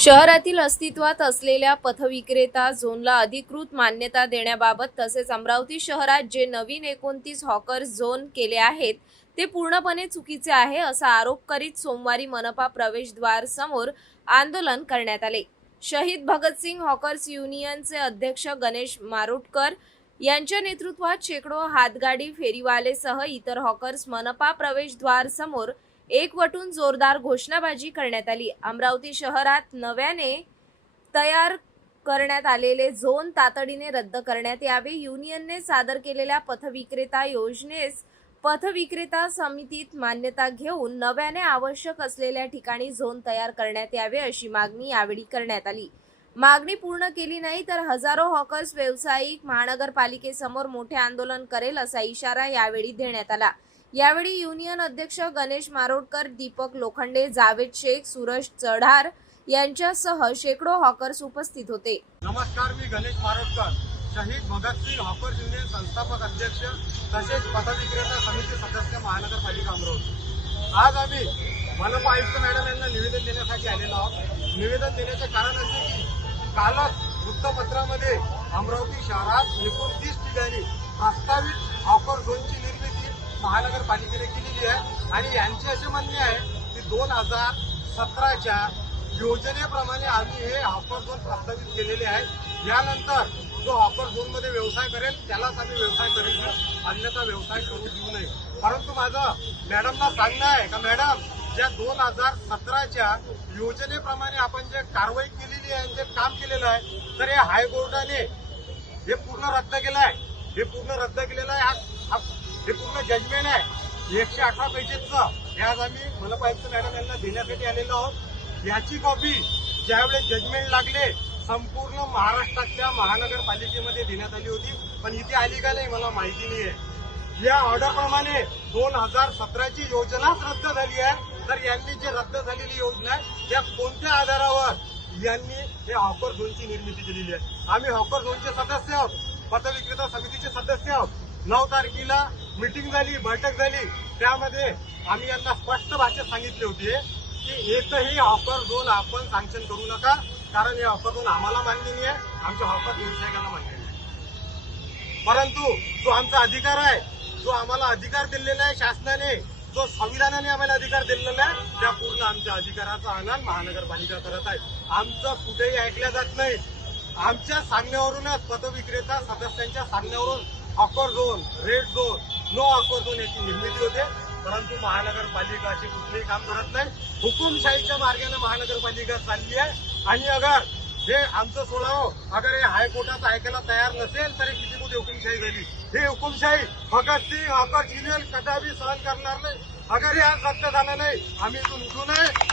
शहरातील अस्तित्वात असलेल्या पथविक्रेता झोनला अधिकृत मान्यता देण्याबाबत तसेच अमरावती शहरात जे नवीन 29 हॉकर झोन केले आहेत ते पूर्णपणे चुकीचे आहे असा आरोप करीत सोमवारी मनपा प्रवेशद्वार समोर आंदोलन करण्यात आले। शहीद भगतसिंग हॉकर्स युनियनचे अध्यक्ष गणेश मारोटकर यांच्या नेतृत्वात शेकडो हातगाडी फेरीवालेसह इतर हॉकर्स मनपा प्रवेशद्वार समोर एकवटून जोरदार घोषणाबाजी करण्यात आली। अमरावती शहरात नव्याने तयार करण्यात आलेले झोन तातडीने रद्द करण्यात यावे। युनियनने सादर केलेल्या पथविक्रेता योजनेस पथविक्रेता समितीत मान्यता घेऊन नव्याने आवश्यक असलेल्या ठिकाणी झोन तयार करण्यात यावे अशी मागणी यावेळी करण्यात आली। मागणी पूर्ण केली नाही तर हजारो हॉकर्स व्यावसायिक महानगरपालिकेसमोर मोठे आंदोलन करेल असा इशारा यावेळी देण्यात आला। यावेळी युनियन अध्यक्ष गणेश मारोटकर, दीपक लोखंडे, जावेद शेख, सूरज चढार यांच्यासह शेकडो हॉकर्स उपस्थित होते। नमस्कार, मी गणेश मारोटकर, शहीद भगतसिंग हॉकर्स युनियन संस्थापक अध्यक्ष तसेच पथविक्रेता समिती सदस्य महानगरपालिका अमरावती। आज आम्ही मनपा आयुक्त मॅडम यांना निवेदन देण्यासाठी आलेलो आहोत। निवेदन देण्याचे कारण असे की कालच वृत्तपत्रामध्ये अमरावती शहरात 29 ठिकाणी प्रस्तावित हॉकर झोनची निर्मिती महानगरपालिकेने केलेली आहे आणि यांचे असे म्हणणे आहे की 2017च्या योजनेप्रमाणे आम्ही हे हॉकर झोन प्रस्तावित केलेले आहे। यानंतर जो हॉकर झोन मध्ये व्यवसाय करेल त्यालाच आम्ही व्यवसाय करेल, अन्यथा व्यवसाय करू देऊ नये। परंतु माझं मॅडमला सांगणं आहे का मॅडम, ज्या 2017च्या योजनेप्रमाणे आपण जे कारवाई केलेली आहे, जे काम केलेलं आहे, तर हे हायकोर्टाने हे पूर्ण रद्द केलं आहे। हे पूर्ण जजमेंट आहे 118 पेजेसचं। हे आज आम्ही मनपा आयुक्त मॅडम यांना देण्यासाठी आलेलो आहोत। याची कॉपी ज्यावेळेस जजमेंट लागले संपूर्ण महाराष्ट्रातल्या महानगरपालिकेमध्ये देण्यात आली होती, पण इथे आली का नाही मला माहिती नाही आहे। या ऑर्डरप्रमाणे 2017ची योजनाच रद्द झाली आहे। तर यांनी जे रद्द झालेली योजना आहे त्या कोणत्या आधारावर यांनी हे हॉकर झोनची निर्मिती केलेली आहे? आम्ही हॉकर झोनचे सदस्य आहोत, पथविक्रेता समितीचे सदस्य आहोत। 9 तारखेला मीटिंग झाली, बैठक झाली, त्यामध्ये आम्ही यांना स्पष्ट भाषेत सांगितले होते की एकही हॉकर झोन आपण सँक्शन करू नका, कारण हे हॉकर झोन आम्हाला मान्य नाही आहे, आमच्या हॉकर व्यावसायिकांना मान्य नाही। परंतु जो आमचा अधिकार आहे, जो आम्हाला अधिकार दिलेला आहे शासनाने, जो संविधानाने आम्हाला अधिकार दिलेला आहे, त्या पूर्ण आमच्या अधिकाराचा आनंद महानगरपालिका करत आहे। आमचं कुठेही ऐकल्या जात नाही। आमच्या सांगण्यावरूनच पथविक्रेता सदस्यांच्या सांगण्यावरून hawker zone, red zone, no hawker zone याची निर्मिती होते, परंतु महानगरपालिका असे कुठलेही काम करत नाही। हुकुमशाहीच्या मार्गाने महानगरपालिका चालली आहे आणि अगर हे आमचं सोडावं, अगर हे हायकोर्टाचं ऐकायला तयार नसेल तरी किती मोठी हुकुमशाही झाली। हे हुकुमशाही भगतसिंग हॉकर्स युनियन कदापि सहन करणार नाही। अगर हे आज रद्द झालं नाही, आम्ही इथून उठू नये।